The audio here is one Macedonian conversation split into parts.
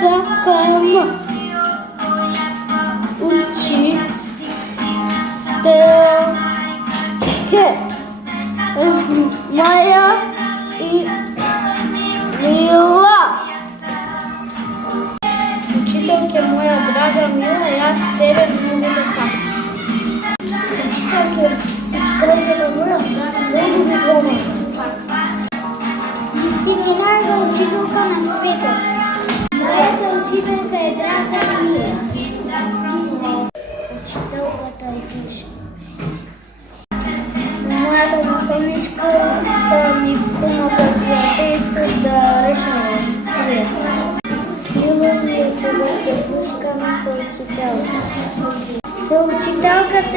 Сакам. Учителке моя и мила. Учителке моя драга мила, я с тебе много да сакам. Учителке моя, не люби дома. Ти си најга учителка на светот. Мојата учителка е драга и мила. Учителката е душа. Мојата наставничка ми помага за тесто да решавам свет. Мило ми е кога се пускаме со учителка. Съучителката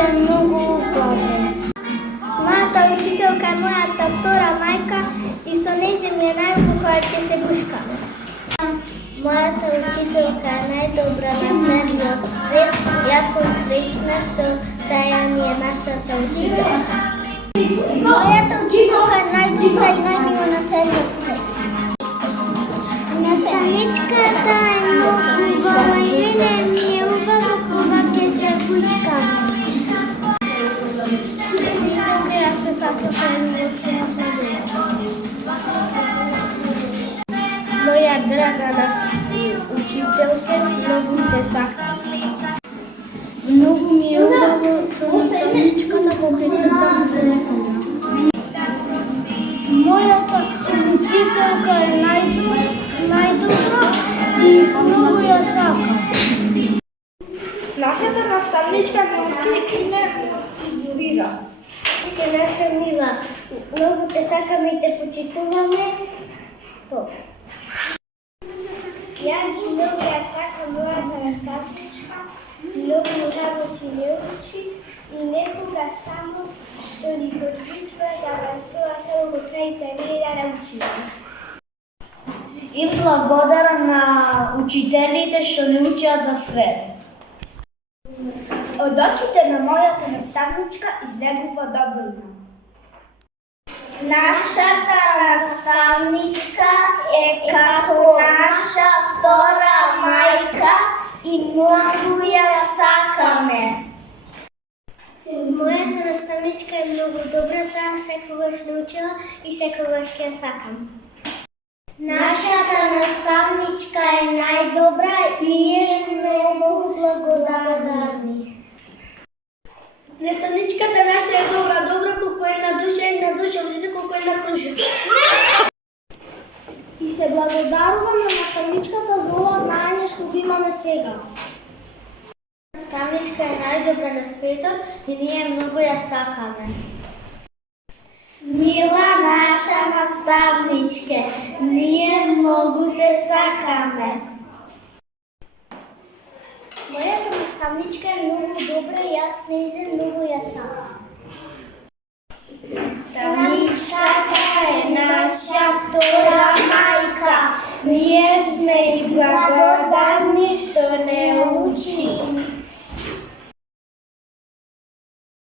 е много убава. Мојата учителка е мојата втора мајка и со нејзе ми е најубаво кога ќе се гушкаме. Мојата учителка е најдобра на целиот свет. Јас сум среќна што таја ми е нашата учителка. Мојата учителка е најдобра и најмила на целиот свет. Наставничката е многу убава и мене ми е убаво кога ќе се гушкаме. Моја драга учителка, многу те сакам. Многу ми е убаво со наставничката кога ќе дам телефона. Мојата учителка е најдобра и многу ја сакам. Нашата наставничка ме учи и ме фигурира. Наша мила, многу те сакаме и те почитуваме. Јас многу ја сакам мојата наставничка, многу работи не учи и некога само што ни подвиква да тоа само го трајца не да научиме. И благодарам на учителите што не учат за свет. Од очите на мојата наставничка излегува добро име. Нашата наставничка е како наша втора мајка и многу ја сакаме. Мојата наставничка е многу добра, таа секогаш научила и секогаш ќе ја сакам. Нашата наставничка е најдобра и ние сме многу благодарни. Наставничката наша е добра колку една душа, видите колку една круша. И се благодарувам на наставничката за ова знаење што го имаме сега. Наставничка е најдобра на светот и ние многу ја сакаме. Мила наша наставничке, ние многу те сакаме. Мојата наставничка е многу добра и јас нејзе многу ја сакам. Наставничката е наша втора мајка. Ние